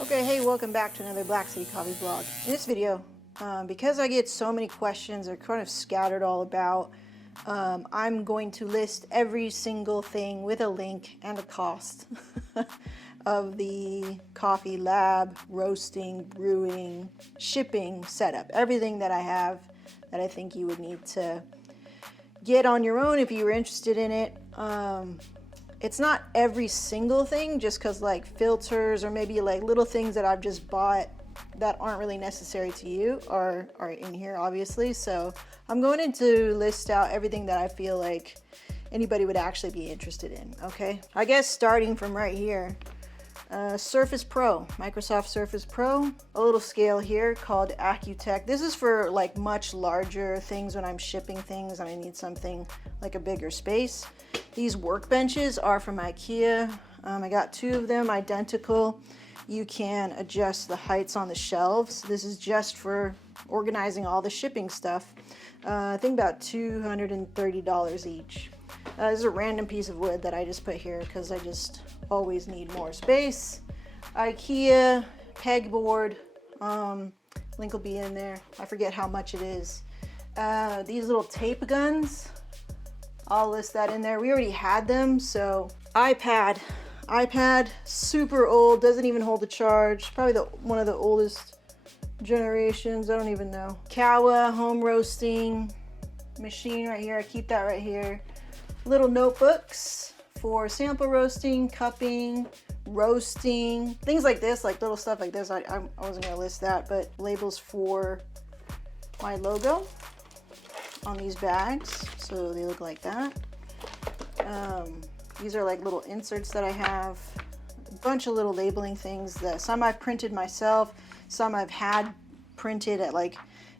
Okay, hey, welcome back to another Black City Coffee vlog. In this video, because I get so many questions, they're kind of scattered all about, I'm going to list every single thing with a link and a cost of the coffee lab, roasting, brewing, shipping setup. Everything that I have that I think you would need to get on your own if you were interested in it. It's not every single thing, just because like filters or maybe like little things that I've just bought that aren't really necessary to you are in here, obviously. So I'm going to list out everything that I feel like anybody would actually be interested in, okay? I guess starting from right here, Surface Pro, Microsoft Surface Pro, a little scale here called Accutech. This is for like much larger things when I'm shipping things and I need something like a bigger space. These workbenches are from IKEA. I got two of them, identical. You can adjust the heights on the shelves. This is just for organizing all the shipping stuff. I think about $230 each. This is a random piece of wood that I just put here because I just always need more space. IKEA pegboard, link will be in there. I forget how much it is. These little tape guns, I'll list that in there. We already had them. So iPad, super old, doesn't even hold a charge. Probably one of the oldest generations. I don't even know. Kawa home roasting machine right here. I keep that right here. Little notebooks for sample roasting, cupping, roasting, things like this, like little stuff like this. I wasn't gonna list that, but labels for my logo on these bags, so they look like that. These are like little inserts that I have, a bunch of little labeling things that some I've printed myself, some I've had printed at like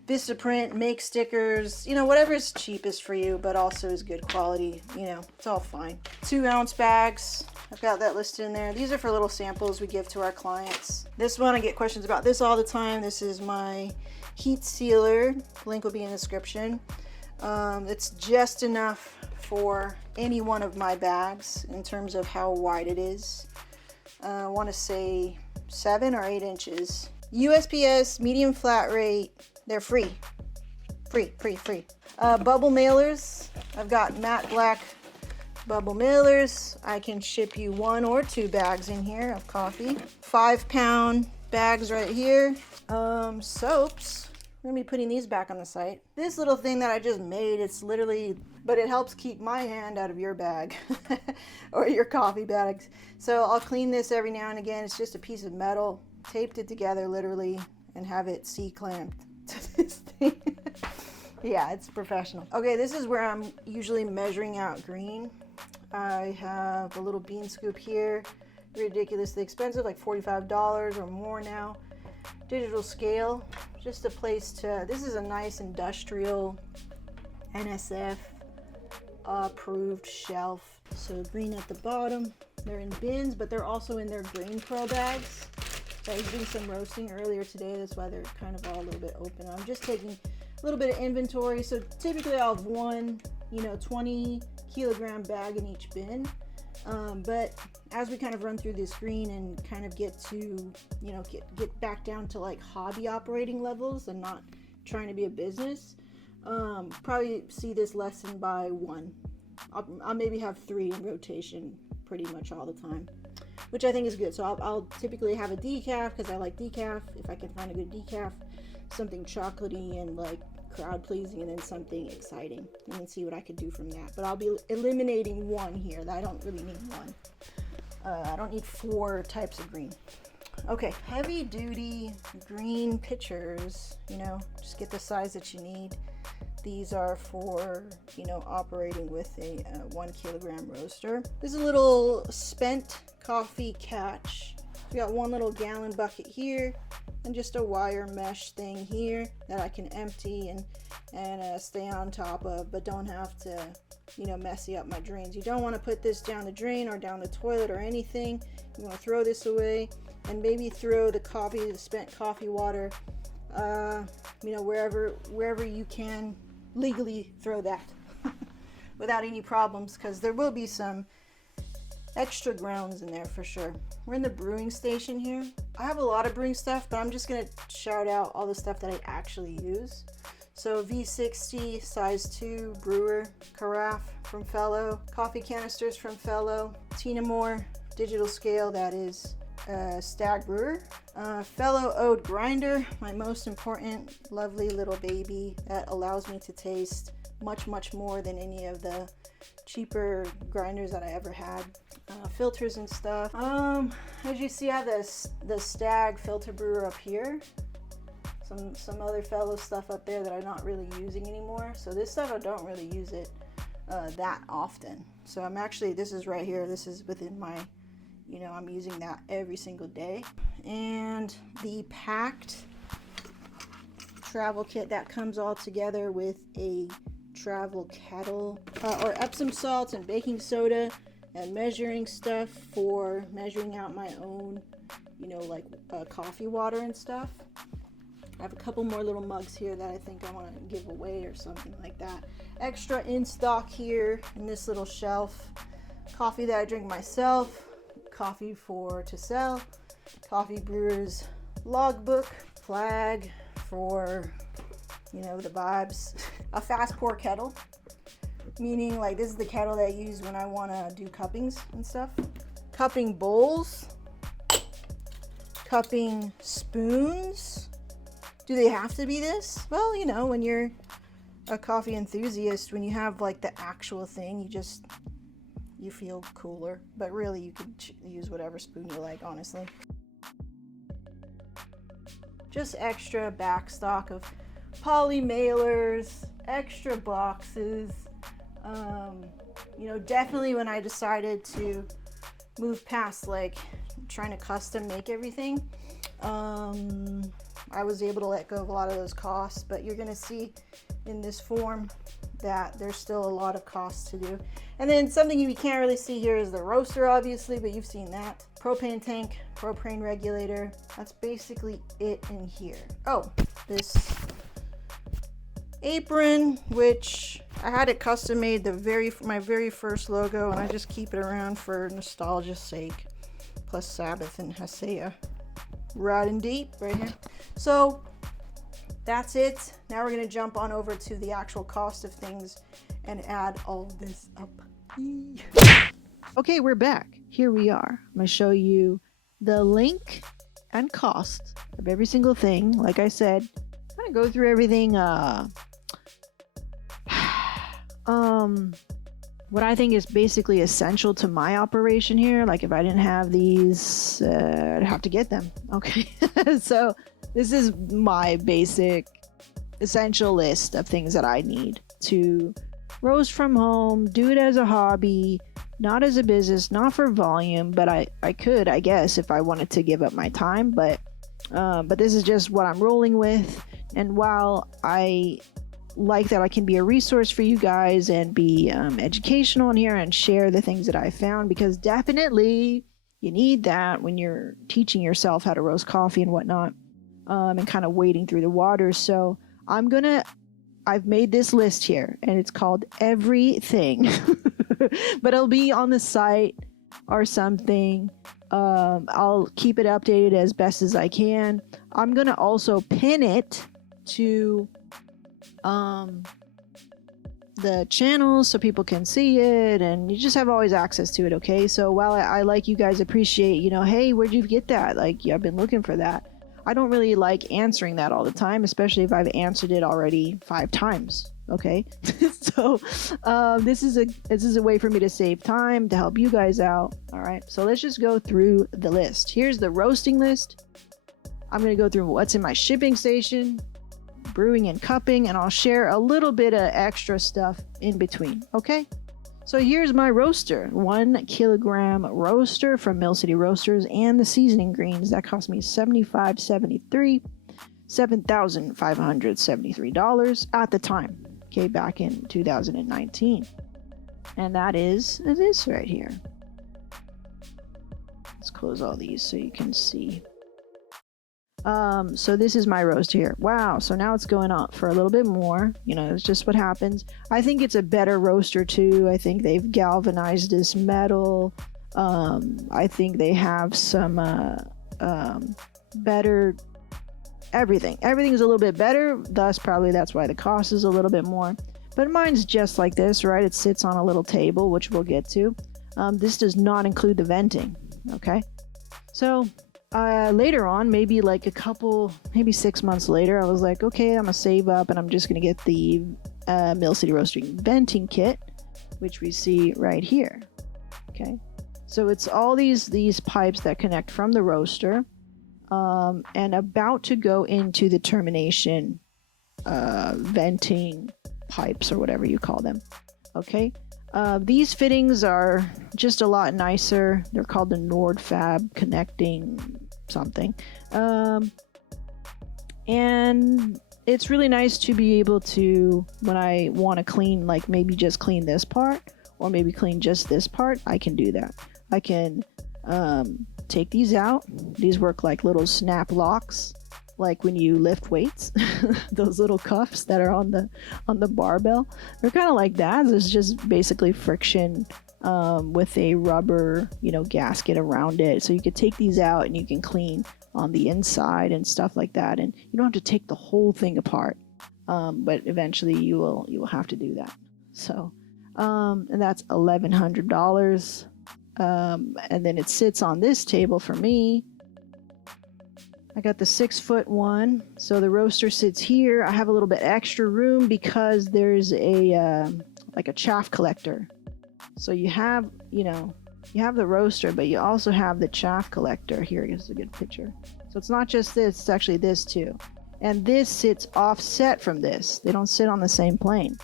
Vistaprint, make stickers, you know, whatever is cheapest for you, but also is good quality, you know, it's all fine. 2-ounce bags, I've got that listed in there. These are for little samples we give to our clients. This one, I get questions about this all the time. This is my heat sealer, link will be in the description. It's just enough for any one of my bags in terms of how wide it is. I want to say 7 or 8 inches. USPS, medium flat rate. They're free. Bubble mailers. I've got matte black bubble mailers. I can ship you 1 or 2 bags in here of coffee. 5-pound bags right here. Soaps. I'm gonna be putting these back on the site. This little thing that I just made, it's literally, but it helps keep my hand out of your bag or your coffee bags. So I'll clean this every now and again. It's just a piece of metal, taped it together literally, and have it C-clamped to this thing. Yeah, it's professional. Okay, this is where I'm usually measuring out green. I have a little bean scoop here, ridiculously expensive, like $45 or more now. Digital scale, just a place to, this is a nice industrial NSF approved shelf. So green at the bottom, they're in bins, but they're also in their Grain Pro bags. I was doing some roasting earlier today, that's why they're kind of all a little bit open. I'm just taking a little bit of inventory. So typically I'll have one, 20 kilogram bag in each bin. But as we kind of run through this green and kind of get to, get back down to like hobby operating levels and not trying to be a business, probably see this lesson by 1. I'll maybe have 3 in rotation pretty much all the time, which I think is good. So I'll typically have a decaf because I like decaf. If I can find a good decaf, something chocolatey and like crowd pleasing, and then something exciting, and then see what I could do from that. But I'll be eliminating 1 here. I don't really need 1. I don't need 4 types of green. Okay, heavy duty green pitchers, just get the size that you need. These are for, operating with a 1 kilogram roaster. This is a little spent coffee catch. We got 1 little gallon bucket here, and just a wire mesh thing here that I can empty and stay on top of, but don't have to, messy up my drains. You don't want to put this down the drain or down the toilet or anything. You want to throw this away and maybe throw the spent coffee water, wherever you can legally throw that without any problems, because there will be some extra grounds in there for sure. We're in the brewing station here. I have a lot of brewing stuff, but I'm just gonna shout out all the stuff that I actually use. So V60 size 2 brewer carafe from Fellow, coffee canisters from Fellow, Chino digital scale, that is Stag brewer, Fellow oat grinder, my most important lovely little baby that allows me to taste much more than any of the cheaper grinders that I ever had. Filters and stuff. As you see, I have the Stag filter brewer up here. Some other Fellow stuff up there that I'm not really using anymore. So this stuff, I don't really use it that often. So I'm actually, this is right here. This is within my, you know, I'm using that every single day. And the packed travel kit that comes all together with a travel kettle, or Epsom salts and baking soda and measuring stuff for measuring out my own, you know, like coffee water and stuff. I have a couple more little mugs here that I think I want to give away or something like that. Extra in stock here in this little shelf. Coffee that I drink myself, coffee to sell, coffee brewer's logbook, flag for, you know, the vibes. A fast pour kettle, meaning like this is the kettle that I use when I want to do cuppings and stuff. Cupping bowls, cupping spoons. Do they have to be this? Well, you know, when you're a coffee enthusiast, when you have like the actual thing, you feel cooler. But really, you could use whatever spoon you like, honestly. Just extra back stock of poly mailers, extra boxes. You know, definitely when I decided to move past like trying to custom make everything, I was able to let go of a lot of those costs, but you're gonna see in this form that there's still a lot of costs to do. And then something you can't really see here is the roaster, obviously, but you've seen that. Propane tank, propane regulator. That's basically it in here. Oh, this apron, which I had it custom made my very first logo, and I just keep it around for nostalgia's sake. Plus Sabbath and Hesea. Riding deep right here. So that's it. Now we're gonna jump on over to the actual cost of things and add all this up. Okay, we're back. Here we are. I'm gonna show you the link and cost of every single thing. Like I said, I'm gonna go through everything what I think is basically essential to my operation here. Like if I didn't have these, I'd have to get them. Okay. So this is my basic essential list of things that I need to roast from home, do it as a hobby, not as a business, not for volume, but I could, I guess, if I wanted to give up my time, but this is just what I'm rolling with. And while I like that I can be a resource for you guys and be educational in here and share the things that I found, because definitely you need that when you're teaching yourself how to roast coffee and whatnot, and kind of wading through the waters. So I've made this list here and it's called everything, but it'll be on the site or something. I'll keep it updated as best as I can. I'm gonna also pin it to the channel so people can see it, and you just have always access to it. Okay, so while I like you guys appreciate, you know, hey, where'd you get that? Like, yeah, I've been looking for that. I don't really like answering that all the time, especially if I've answered it already 5 times. Okay, so this is a way for me to save time, to help you guys out. All right, so let's just go through the list. Here's the roasting list. I'm gonna go through what's in my shipping station, brewing and cupping, and I'll share a little bit of extra stuff in between. Okay, so here's my roaster. 1 kilogram roaster from Mill City Roasters, and the seasoning greens that cost me $7,573 at the time. Okay, back in 2019, and that is this right here. Let's close all these so you can see. So this is my roast here. Wow, so now it's going up for a little bit more. You know, it's just what happens. I think it's a better roaster too. I think they've galvanized this metal. I think they have some better everything. Everything's a little bit better, thus probably that's why the cost is a little bit more. But mine's just like this, right? It sits on a little table, which we'll get to. This does not include the venting, okay? So later on, maybe like maybe 6 months later, I was like, okay, I'm gonna save up and I'm just gonna get the Mill City Roasting venting kit, which we see right here, okay? So it's all these pipes that connect from the roaster and about to go into the termination venting pipes or whatever you call them, okay? These fittings are just a lot nicer. They're called the NordFab connecting something. And it's really nice to be able to, when I want to clean, like maybe just clean this part or maybe clean just this part, I can do that. I can take these out. These work like little snap locks, like when you lift weights. Those little cuffs that are on the barbell, they're kind of like that. It's just basically friction with a rubber gasket around it, so you could take these out and you can clean on the inside and stuff like that, and you don't have to take the whole thing apart, but eventually you will have to do that. So and that's $1,100, and then it sits on this table for me. I got the 6-foot one, so the roaster sits here. I have a little bit extra room because there's a like a chaff collector. So you have the roaster, but you also have the chaff collector. Here is a good picture. So it's not just this, it's actually this too. And this sits offset from this. They don't sit on the same plane.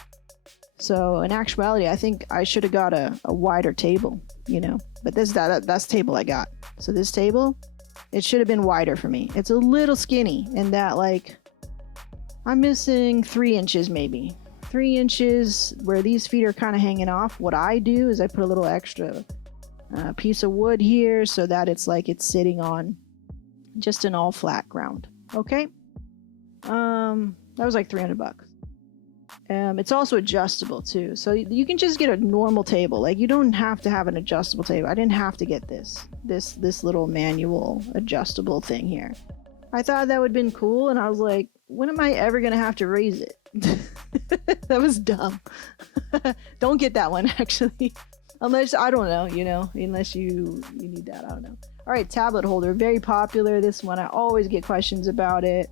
So in actuality, I think I should have got a wider table, but that's the table I got. So this table, it should have been wider for me. It's a little skinny in that, like, I'm missing 3 inches maybe. 3 inches where these feet are kind of hanging off. What I do is I put a little extra piece of wood here so that it's like it's sitting on just an all flat ground. Okay? That was like $300. It's also adjustable too. So you can just get a normal table. Like, you don't have to have an adjustable table. I didn't have to get this little manual adjustable thing here. I thought that would have been cool, and I was like, when am I ever going to have to raise it? That was dumb. Don't get that one, actually. Unless, I don't know, unless you need that. I don't know. All right, tablet holder. Very popular. This one, I always get questions about it.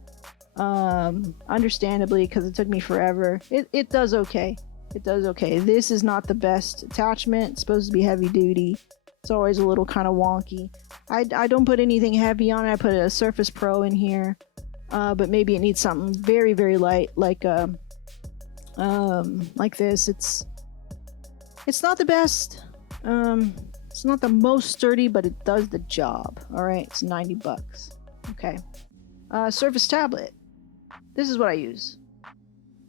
Understandably, because it took me forever. It does okay. It does okay. This is not the best attachment. It's supposed to be heavy duty. It's always a little kind of wonky. I don't put anything heavy on it. I put a Surface Pro in here, but maybe it needs something very, very light, like this. It's not the best. It's not the most sturdy, but it does the job. All right, it's $90. Okay. Surface tablet. This is what I use.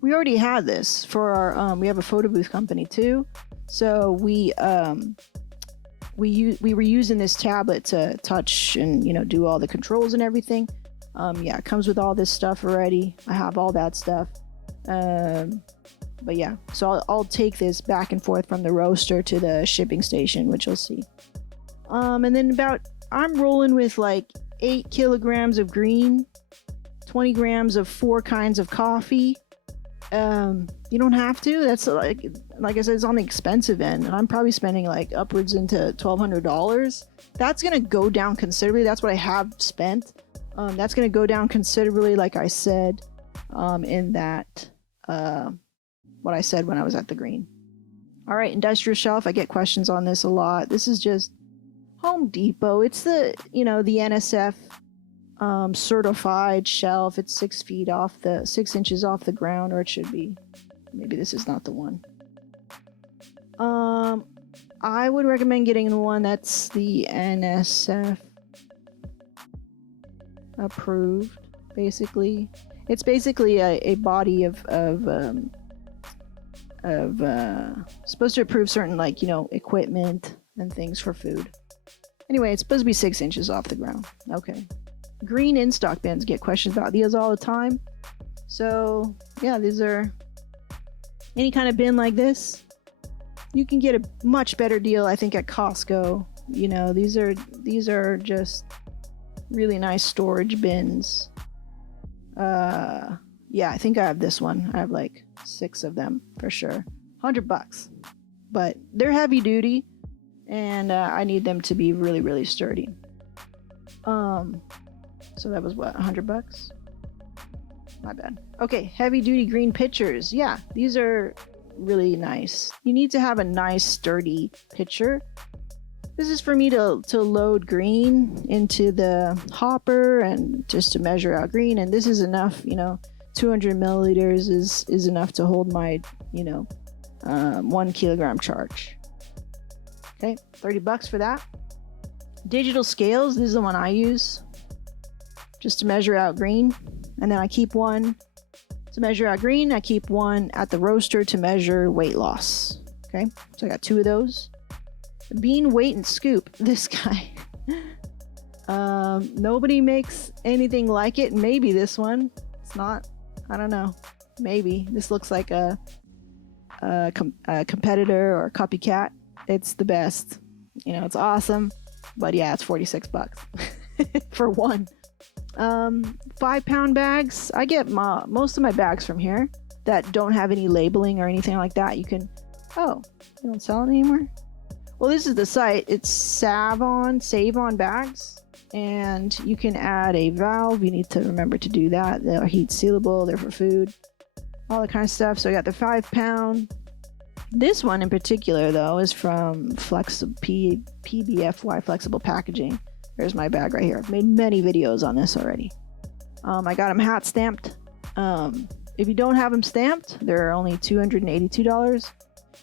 We already had this for our we have a photo booth company too, so we were using this tablet to touch and do all the controls and everything. Yeah, it comes with all this stuff already. I have all that stuff. But yeah, so I'll take this back and forth from the roaster to the shipping station, which you'll see. And then I'm rolling with like 8 kilograms of green, 20 grams of 4 kinds of coffee. You don't have to. That's like I said, it's on the expensive end, and I'm probably spending like upwards into $1,200. That's gonna go down considerably. That's what I have spent. That's gonna go down considerably, like I said, in that what I said when I was at the green. All right, industrial shelf. I get questions on this a lot. This is just Home Depot. It's the the NSF certified shelf. It's 6 inches off the ground, or it should be. Maybe this is not the one. I would recommend getting the one that's the NSF approved. Basically, it's basically a body of supposed to approve certain equipment and things for food. Anyway, it's supposed to be 6 inches off the ground. Okay. Green in-stock bins, get questions about these all the time. So yeah, these are any kind of bin like this. You can get a much better deal, I think, at Costco. These are just really nice storage bins. Yeah, I think I have this one. I have like 6 of them for sure. $100, but they're heavy duty, and I need them to be really, really sturdy. So that was what, $100? My bad. Okay, heavy duty green pitchers. Yeah, these are really nice. You need to have a nice sturdy pitcher. This is for me to load green into the hopper and just to measure out green. And this is enough, 200 milliliters is enough to hold my, 1 kilogram charge. Okay, $30 for that. Digital scales, this is the one I use just to measure out green. And then I keep one to measure out green. I keep one at the roaster to measure weight loss. Okay, so I got 2 of those. Bean weight and scoop. This guy. Nobody makes anything like it. Maybe this one. It's not. I don't know. Maybe. This looks like a competitor or a copycat. It's the best. It's awesome. But yeah, it's $46 for one. 5-pound bags. I get most of my bags from here that don't have any labeling or anything like that. You can. Oh, you don't sell it anymore? Well, this is the site. It's Save On bags, and you can add a valve. You need to remember to do that. They're heat sealable. They're for food, all that kind of stuff. So I got the 5-pound. This one in particular, though, is from PBFY Flexible Packaging. There's my bag right here. I've made many videos on this already. I got them hat stamped. If you don't have them stamped, they're only $282.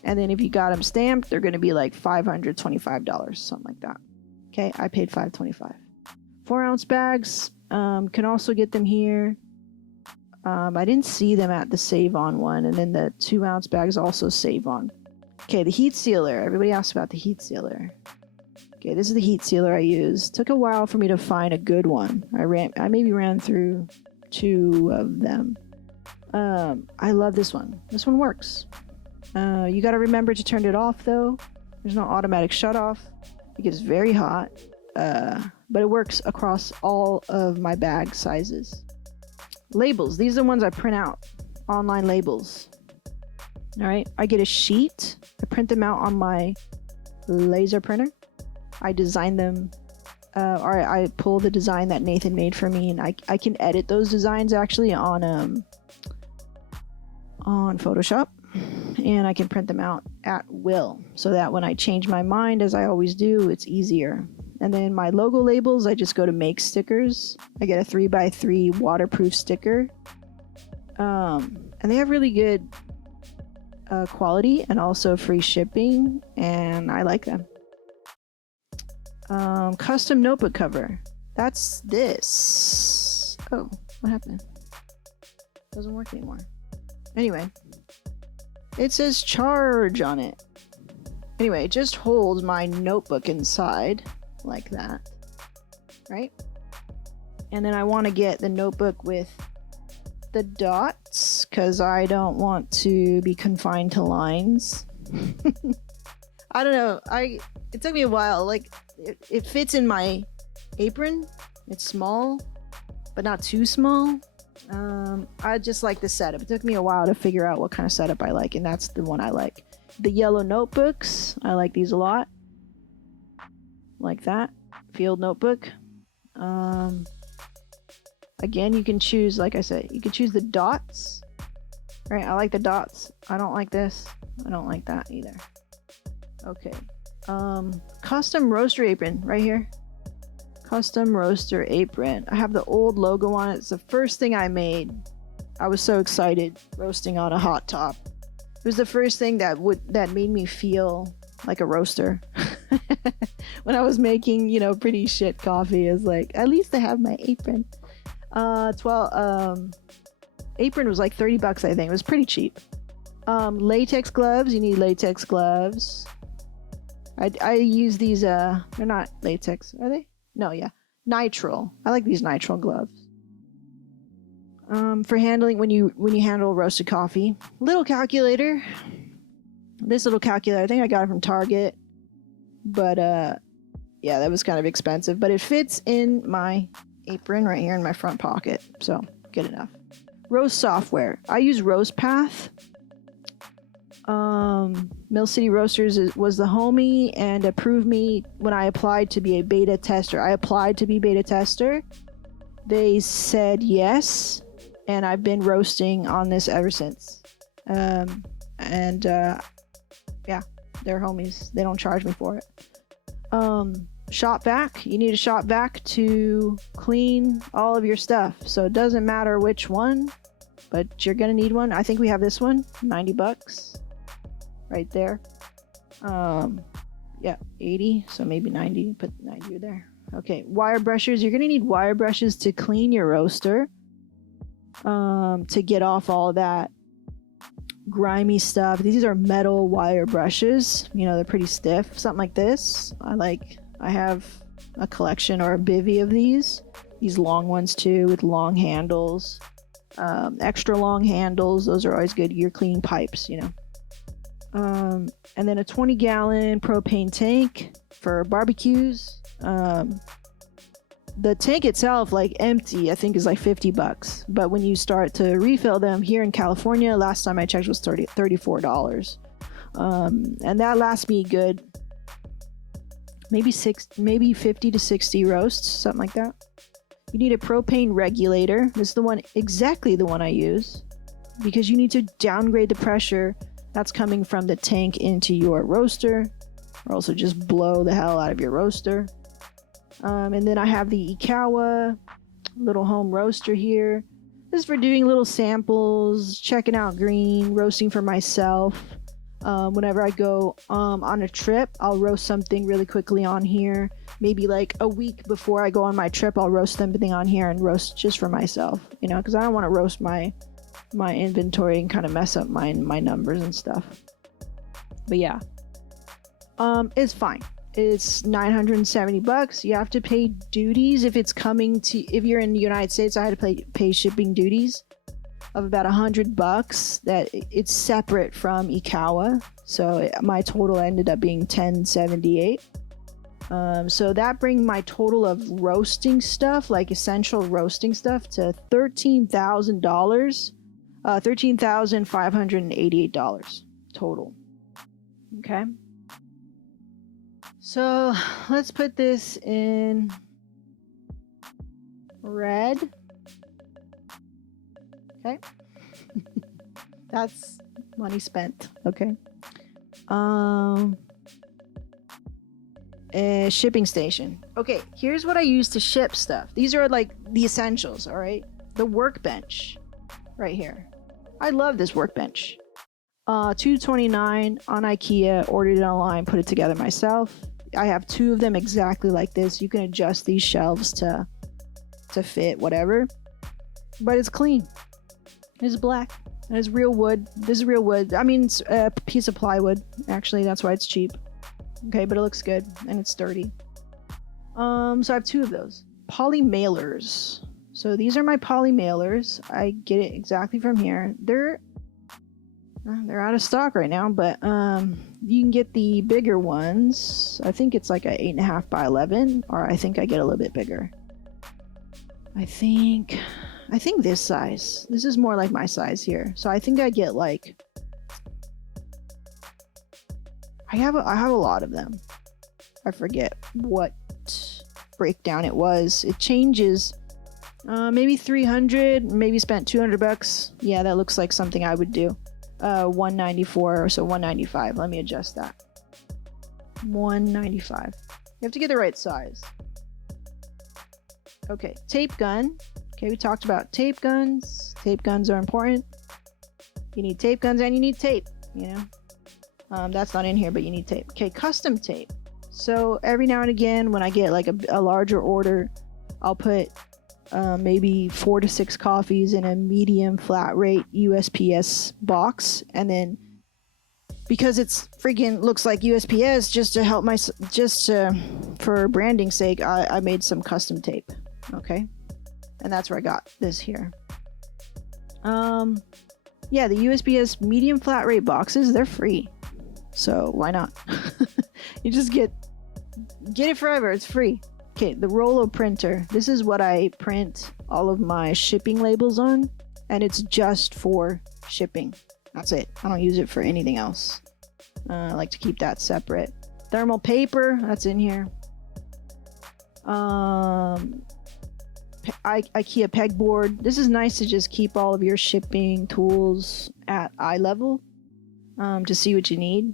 And then if you got them stamped, they're going to be like $525, something like that. Okay, I paid $525. 4-ounce bags, can also get them here. I didn't see them at the Save On one. And then the 2-ounce bags also Save On. Okay, the heat sealer. Everybody asked about the heat sealer. Okay, this is the heat sealer I use. Took a while for me to find a good one. I maybe ran through 2 of them. I love this one. This one works. You got to remember to turn it off though. There's no automatic shut off. It gets very hot, but it works across all of my bag sizes. Labels. These are the ones I print out. Online labels. All right. I get a sheet. I print them out on my laser printer. I design them, or I pull the design that Nathan made for me, and I can edit those designs actually on Photoshop. And I can print them out at will so that when I change my mind, as I always do, it's easier. And then my logo labels, I just go to make stickers. I get a 3x3 waterproof sticker. And they have really good quality and also free shipping, and I like them. Custom notebook cover. That's this. Oh, what happened? Doesn't work anymore. Anyway. It says charge on it. Anyway, it just holds my notebook inside like that, right? And then I want to get the notebook with the dots because I don't want to be confined to lines. I don't know. It took me a while. Like it fits in my apron. It's small, but not too small. I just like the setup. It took me a while to figure out what kind of setup I like, and that's the one I like. The yellow notebooks, I like these a lot. Like that. Field notebook. Again, you can choose, like I said, you can choose the dots. Right, I like the dots. I don't like this. I don't like that either. Okay. Custom roaster apron right here. Custom roaster apron. I have the old logo on it. It's the first thing I made. I was so excited roasting on a hot top. It was the first thing that made me feel like a roaster. When I was making, pretty shit coffee, it's like, at least I have my apron. Apron was like $30, I think. It was pretty cheap. Latex gloves. You need latex gloves. I use these, they're not latex, are they? No, yeah. Nitrile. I like these nitrile gloves. For handling when you handle roasted coffee. Little calculator. This little calculator, I think I got it from Target. But Yeah, that was kind of expensive, but it fits in my apron right here in my front pocket, so good enough. Roast software. I use RoastPath. Mill City Roasters was the homie and approved me when I applied to be a beta tester. I applied to be beta tester. They said yes, and I've been roasting on this ever since. Yeah, they're homies. They don't charge me for it. Shop vac. You need a shop vac to clean all of your stuff. So it doesn't matter which one, but you're gonna need one. I think we have this one, $90 right there. Yeah, 80, so maybe 90. Put 90 there. Okay, wire brushes. You're gonna need wire brushes to clean your roaster, to get off all that grimy stuff. These are metal wire brushes. You know, they're pretty stiff. Something like this. I have a collection or a bivvy of these long ones too, with long handles, extra long handles. Those are always good. You're cleaning pipes, you know. And then a 20-gallon propane tank for barbecues. The tank itself, like empty, I think is like $50, but when you start to refill them here in California, last time I checked was $34. And that lasts me good, maybe 50 to 60 roasts, something like that. You need a propane regulator. This is exactly the one I use, because you need to downgrade the pressure that's coming from the tank into your roaster, or also just blow the hell out of your roaster. And then I have the Ikawa little home roaster here. This is for doing little samples, checking out green, roasting for myself. Whenever I go on a trip, I'll roast something really quickly on here. Maybe like a week before I go on my trip, I'll roast something on here and roast just for myself, you know, because I don't want to roast my inventory and kind of mess up my numbers and stuff. But yeah, it's fine. It's $970. You have to pay duties if you're in the United States. I had to pay shipping duties of about $100. That it's separate from Ikawa, so my total ended up being $1078. So that brings my total of roasting stuff, like essential roasting stuff, to $13,000. $13,588 total. Okay. So let's put this in red. Okay. That's money spent. Okay. A shipping station. Okay, here's what I use to ship stuff. These are like the essentials, all right? The workbench right here. I love this workbench. $229 on IKEA, ordered it online, put it together myself. I have two of them exactly like this. You can adjust these shelves to fit whatever, but it's clean. It's black. And it's real wood. This is real wood. I mean, it's a piece of plywood. Actually, that's why it's cheap. Okay, but it looks good and it's sturdy. So I have two of those. Poly mailers. So these are my poly mailers. I get it exactly from here. They're out of stock right now, but you can get the bigger ones. I think it's like a 8.5 by 11, or I think I get a little bit bigger. I think this size. This is more like my size here. So I think I get like, I have a lot of them. I forget what breakdown it was. It changes. Maybe 300, maybe spent $200. Yeah, that looks like something I would do. 194 or so, 195. Let me adjust that. 195. You have to get the right size. Okay, tape gun. Okay, we talked about tape guns. Tape guns are important. You need tape guns and you need tape, you know. That's not in here, but you need tape. Okay, custom tape. So every now and again, when I get like a larger order, I'll put maybe 4 to 6 coffees in a medium flat rate USPS box, and then because it's freaking looks like USPS, for branding sake, I made some custom tape. Okay, and that's where I got this here. Yeah, the USPS medium flat rate boxes, they're free, so why not? You just get Get it forever. It's free. Okay, the Rollo printer. This is what I print all of my shipping labels on, and it's just for shipping. That's it. I don't use it for anything else. I like to keep that separate. Thermal paper, that's in here. IKEA pegboard. This is nice to just keep all of your shipping tools at eye level, to see what you need.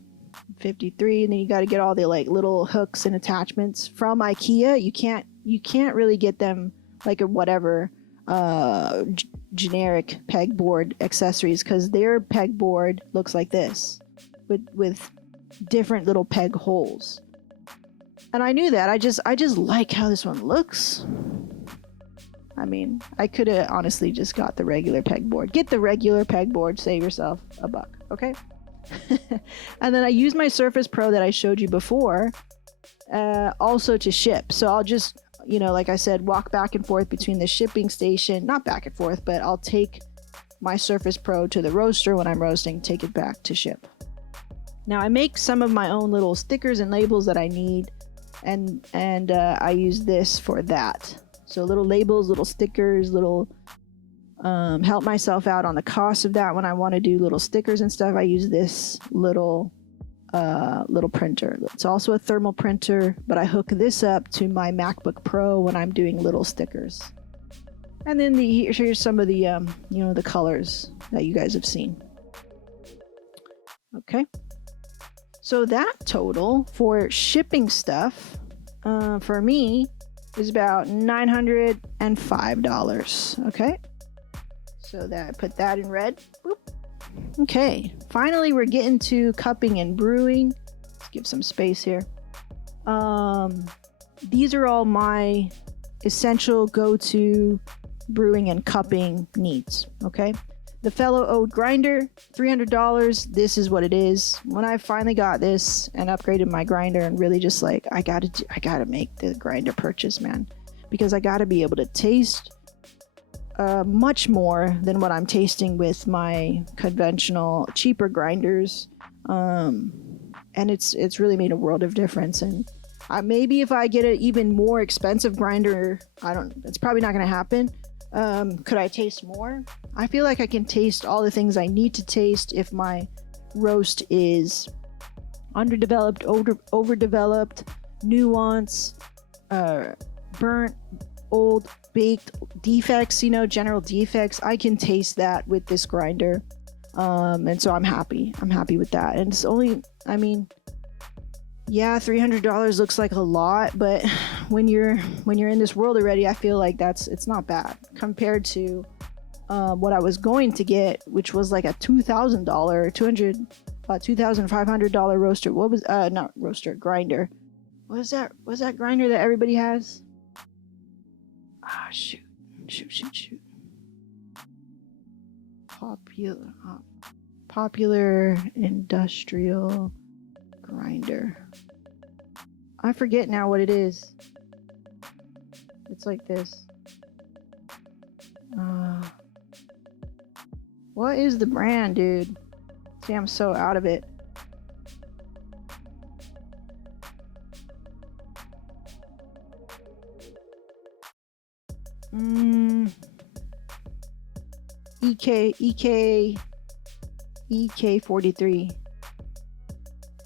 53, and then you got to get all the like little hooks and attachments from IKEA. You can't really get them like a whatever generic pegboard accessories, because their pegboard looks like this with different little peg holes. And I knew that. I just like how this one looks. I mean, I could have honestly just got the regular pegboard. Get the regular pegboard, save yourself $1, okay? And then I use my Surface Pro that I showed you before, also to ship. So I'll just, you know, like I said, walk back and forth between the shipping station, not back and forth, but I'll take my Surface Pro to the roaster when I'm roasting, take it back to ship. Now I make some of my own little stickers and labels that I need, and I use this for that. So little labels, little stickers, little help myself out on the cost of that when I want to do little stickers and stuff. I use this little printer. It's also a thermal printer, but I hook this up to my MacBook Pro when I'm doing little stickers. And then here's some of the you know, the colors that you guys have seen. Okay, so that total for shipping stuff for me is about $905. Okay, so that, put that in red. Boop. Okay, finally we're getting to cupping and brewing. Let's give some space here. These are all my essential go-to brewing and cupping needs. Okay, the fellow oat grinder, $300. This is what it is. When I finally got this and upgraded my grinder, and really just like, I gotta make the grinder purchase, man, because I gotta be able to taste much more than what I'm tasting with my conventional cheaper grinders, and it's really made a world of difference. And maybe if I get an even more expensive grinder, it's probably not gonna happen. Could I taste more? I feel like I can taste all the things I need to taste if my roast is underdeveloped, overdeveloped, nuance, burnt, old, baked, defects, you know, general defects. I can taste that with this grinder. And so I'm happy with that. And it's only, I mean, yeah, $300 looks like a lot, but when you're in this world already, I feel like it's not bad compared to what I was going to get, which was like a $2,500 roaster. What was not roaster, grinder? What's that grinder that everybody has? Ah, shoot. Popular industrial grinder. I forget now what it is. It's like this. What is the brand, dude? See, I'm so out of it. EK43.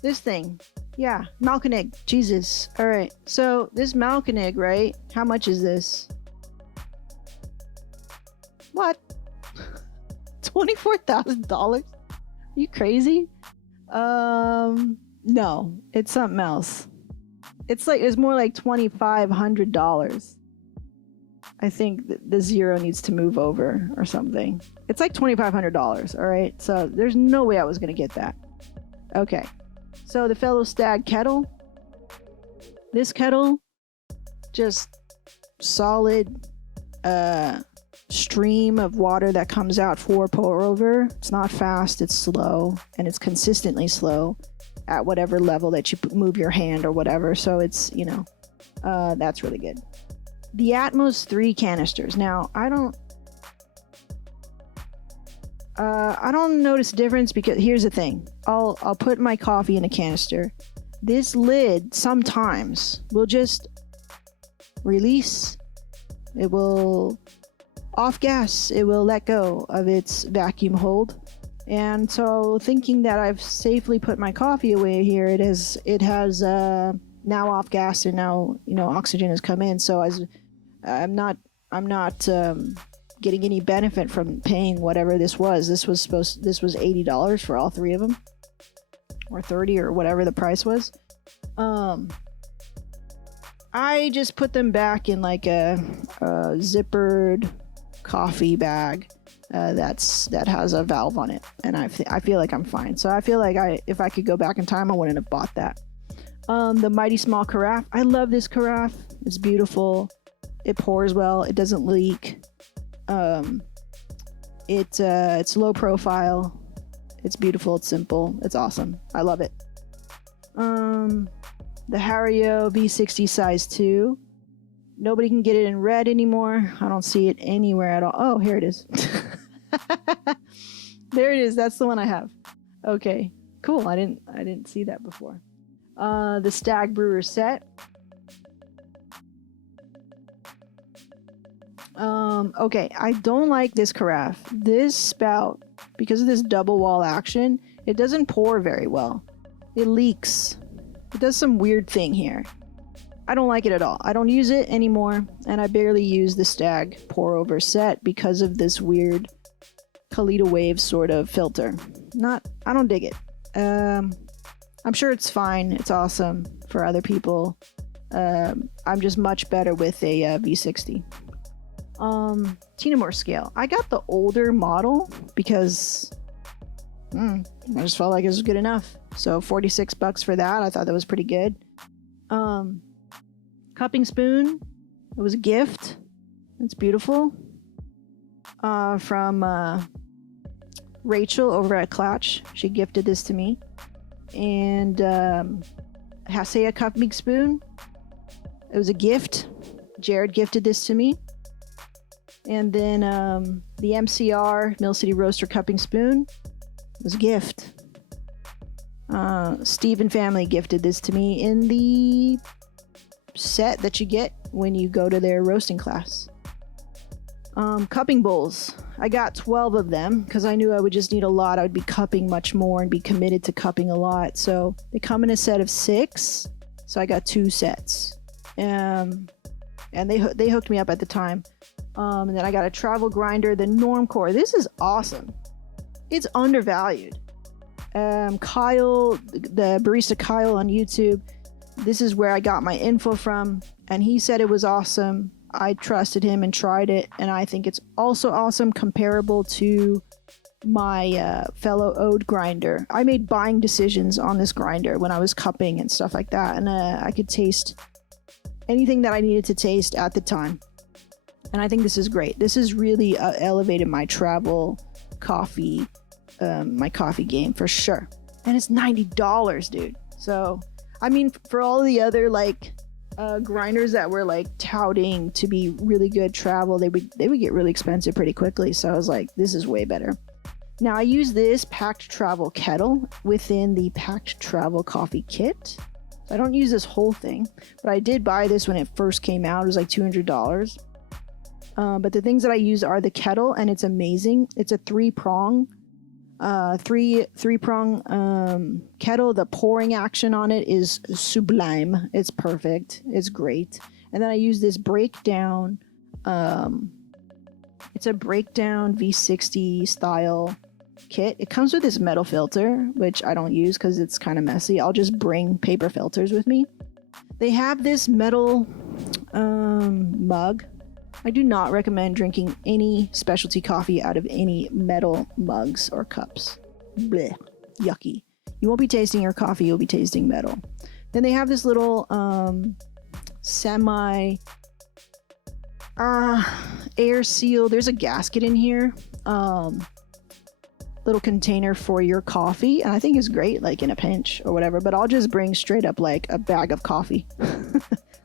This thing. Yeah, Malkanig. Jesus. All right. So this Malkanig, right? How much is this? What? $24,000? Are you crazy? No, it's something else. It's more like $2,500. I think the zero needs to move over or something. It's like $2,500. All right. So there's no way I was gonna get that. Okay. So the fellow Stag kettle. This kettle, just solid stream of water that comes out for pour over. It's not fast, it's slow, and it's consistently slow at whatever level that you move your hand or whatever. So it's, you know, that's really good. The Atmos 3 canisters. Now, I don't notice a difference, because here's the thing. I'll put my coffee in a canister, this lid sometimes will just release. It will off gas. It will let go of its vacuum hold. And so thinking that I've safely put my coffee away here, it has now off gas, and now, you know, oxygen has come in. So I'm not getting any benefit from paying whatever this was. This was $80 for all three of them, or 30, or whatever the price was. I just put them back in like a zippered coffee bag that has a valve on it, and I feel like I'm fine. So I feel like if I could go back in time, I wouldn't have bought that. The mighty small carafe. I love this carafe. It's beautiful. It pours well. It doesn't leak. It's low profile. It's beautiful. It's simple. It's awesome. I love it. The Hario V60 size 2. Nobody can get it in red anymore. I don't see it anywhere at all. Oh, here it is. There it is. That's the one I have. Okay, cool. I didn't see that before. The Stag Brewer set. Okay, I don't like this carafe. This spout, because of this double wall action, it doesn't pour very well. It leaks. It does some weird thing here. I don't like it at all. I don't use it anymore, and I barely use the Stag pour over set because of this weird Kalita Wave sort of filter. I don't dig it. I'm sure it's fine. It's awesome for other people. I'm just much better with a V60. Chino scale. I got the older model because I just felt like it was good enough. So $46 for that. I thought that was pretty good. Cupping spoon. It was a gift. It's beautiful. From Rachel over at Clutch. She gifted this to me. And Hasea cupping spoon. It was a gift. Jared gifted this to me. And then the MCR Mill City Roaster cupping spoon. It was a gift. Steve and family gifted this to me in the set that you get when you go to their roasting class. Cupping bowls. I got 12 of them because I knew I would just need a lot. I would be cupping much more and be committed to cupping a lot. So they come in a set of 6. So I got 2 sets. And they hooked me up at the time. And then I got a travel grinder, the Normcore. This is awesome. It's undervalued. Kyle, the barista Kyle on YouTube, this is where I got my info from, and he said it was awesome. I trusted him and tried it, and I think it's also awesome, comparable to my fellow Ode grinder. I made buying decisions on this grinder when I was cupping and stuff like that, and I could taste anything that I needed to taste at the time. And I think this is great. This has really elevated my travel coffee, my coffee game for sure. And it's $90, dude. So, I mean, for all the other like grinders that were like touting to be really good travel, they would get really expensive pretty quickly. So I was like, this is way better. Now I use this packed travel kettle within the packed travel coffee kit. So I don't use this whole thing, but I did buy this when it first came out. It was like $200. But the things that I use are the kettle, and it's amazing. It's a three-prong kettle. The pouring action on it is sublime. It's perfect. It's great. And then I use this breakdown. It's a breakdown V60 style kit. It comes with this metal filter, which I don't use because it's kind of messy. I'll just bring paper filters with me. They have this metal mug. I do not recommend drinking any specialty coffee out of any metal mugs or cups. Blech. Yucky. You won't be tasting your coffee, you'll be tasting metal. Then they have this little semi air seal. There's a gasket in here. Little container for your coffee. And I think it's great, like in a pinch or whatever. But I'll just bring straight up like a bag of coffee.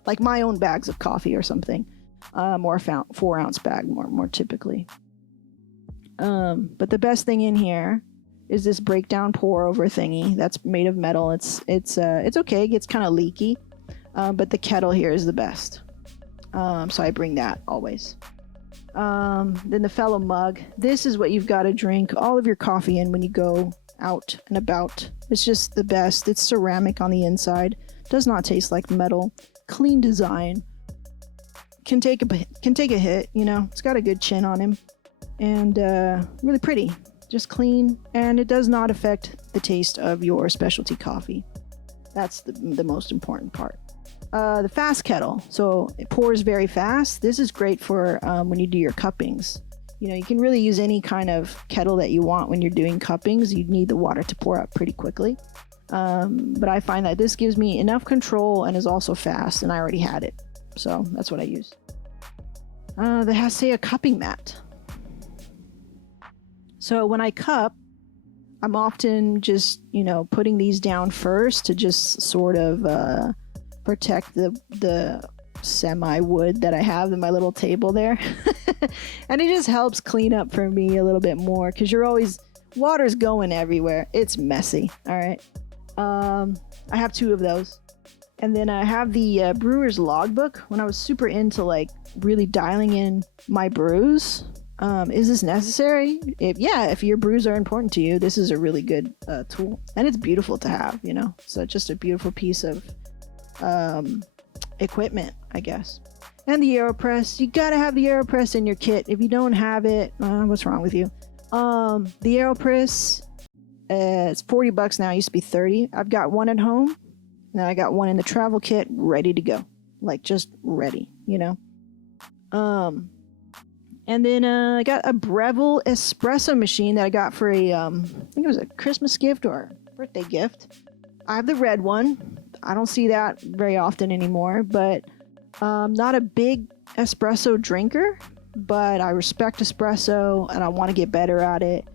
Like my own bags of coffee or something. More 4-ounce bag, more typically. But the best thing in here is this breakdown pour over thingy that's made of metal. It's okay. It gets kind of leaky, but the kettle here is the best. So I bring that always. Then the fellow mug. This is what you've got to drink all of your coffee in when you go out and about. It's just the best. It's ceramic on the inside. Does not taste like metal. Clean design. Can take a hit, you know. It's got a good chin on him. And really pretty. Just clean. And it does not affect the taste of your specialty coffee. That's the most important part. The fast kettle. So it pours very fast. This is great for when you do your cuppings. You know, you can really use any kind of kettle that you want when you're doing cuppings. You need the water to pour up pretty quickly. But I find that this gives me enough control and is also fast, and I already had it. So that's what I use. The Hasea cupping mat. So when I cup, I'm often just, you know, putting these down first to just sort of protect the semi-wood that I have in my little table there. And it just helps clean up for me a little bit more, because water's going everywhere. It's messy. All right. I have 2 of those. And then I have the brewer's logbook. When I was super into like really dialing in my brews, is this necessary? If your brews are important to you, this is a really good tool. And it's beautiful to have, you know. So just a beautiful piece of equipment, I guess. And the AeroPress. You gotta have the AeroPress in your kit. If you don't have it, what's wrong with you? The AeroPress, it's $40 now. It used to be 30. I've got one at home. Now I got one in the travel kit, ready to go. Like, just ready, you know? And then I got a Breville espresso machine that I got for I think it was a Christmas gift or birthday gift. I have the red one. I don't see that very often anymore, but not a big espresso drinker, but I respect espresso and I want to get better at it.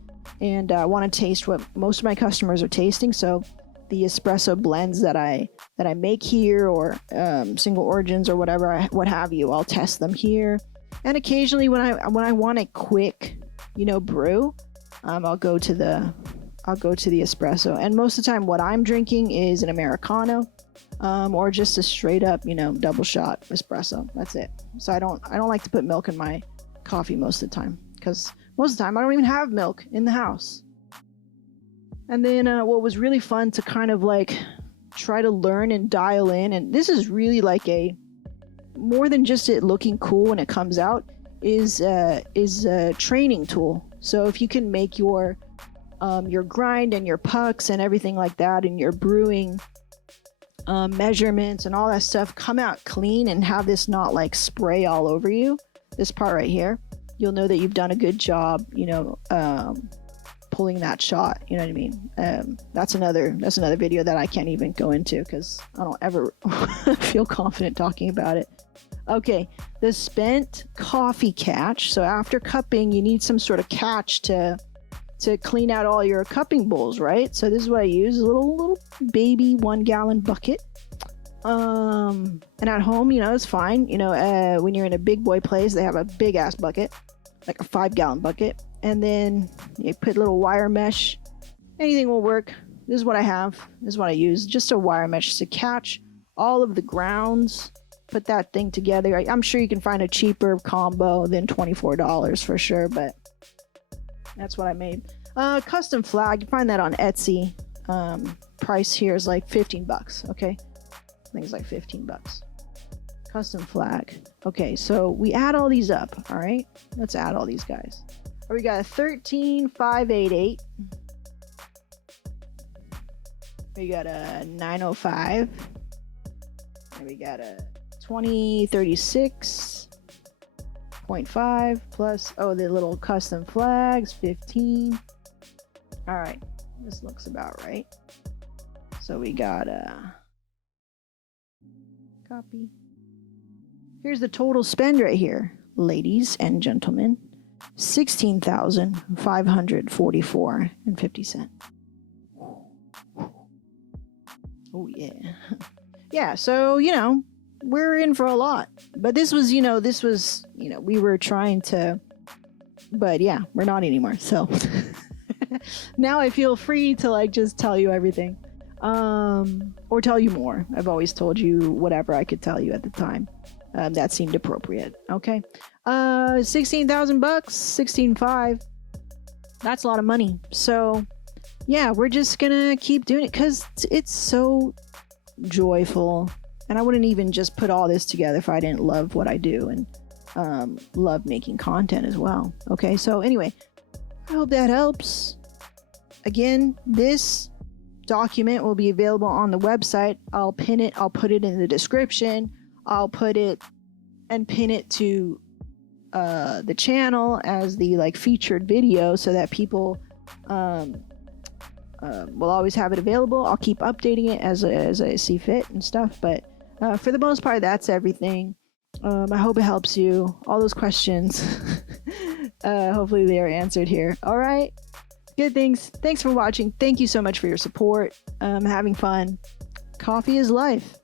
And I want to taste what most of my customers are tasting. So the espresso blends that I make here, or single origins or whatever, what have you, I'll test them here. And occasionally when I want a quick, you know, brew, I'll go to the espresso. And most of the time what I'm drinking is an Americano, or just a straight up, you know, double shot espresso. That's it. So I don't like to put milk in my coffee most of the time, because most of the time I don't even have milk in the house. And then what was really fun to kind of like try to learn and dial in, and this is really like more than just it looking cool when it comes out, is a training tool. So if you can make your grind and your pucks and everything like that, and your brewing measurements and all that stuff come out clean, and have this not like spray all over you, this part right here, you'll know that you've done a good job, you know, pulling that shot, you know what I mean? That's another video that I can't even go into, because I don't ever feel confident talking about it. Okay, the spent coffee catch. So after cupping, you need some sort of catch to clean out all your cupping bowls, right? So this is what I use, a little baby 1 gallon bucket. And at home, you know, it's fine. You know, when you're in a big boy place, they have a big ass bucket, like a 5 gallon bucket. And then you put little wire mesh. Anything will work. This is what I have. This is what I use. Just a wire mesh to catch all of the grounds. Put that thing together. I'm sure you can find a cheaper combo than $24 for sure, but that's what I made. Custom flag. You find that on Etsy. Price here is like $15. Okay, I think it's like $15. Custom flag. Okay, so we add all these up. All right, let's add all these guys. We got a 13588. We got a 905. And we got a 2036.5 plus, the little custom flags, 15. All right, this looks about right. So we got a copy. Here's the total spend right here, ladies and gentlemen. $16,544.50. Oh yeah. Yeah, so, you know, we're in for a lot. But this was, we were trying to, but yeah, we're not anymore. So Now I feel free to like just tell you everything. Or tell you more. I've always told you whatever I could tell you at the time. That seemed appropriate. Okay. 16,000 bucks, 16.5. That's a lot of money. So yeah, we're just gonna keep doing it because it's so joyful. And I wouldn't even just put all this together if I didn't love what I do and love making content as well. Okay, so anyway, I hope that helps. Again, this document will be available on the website. I'll pin it, I'll put it in the description. I'll put it and pin it to the channel as the like featured video so that people will always have it available. I'll keep updating it as I see fit and stuff, but for the most part, that's everything. I hope it helps you. All those questions, hopefully they are answered here. All right, good things. Thanks for watching. Thank you so much for your support. Having fun. Coffee is life.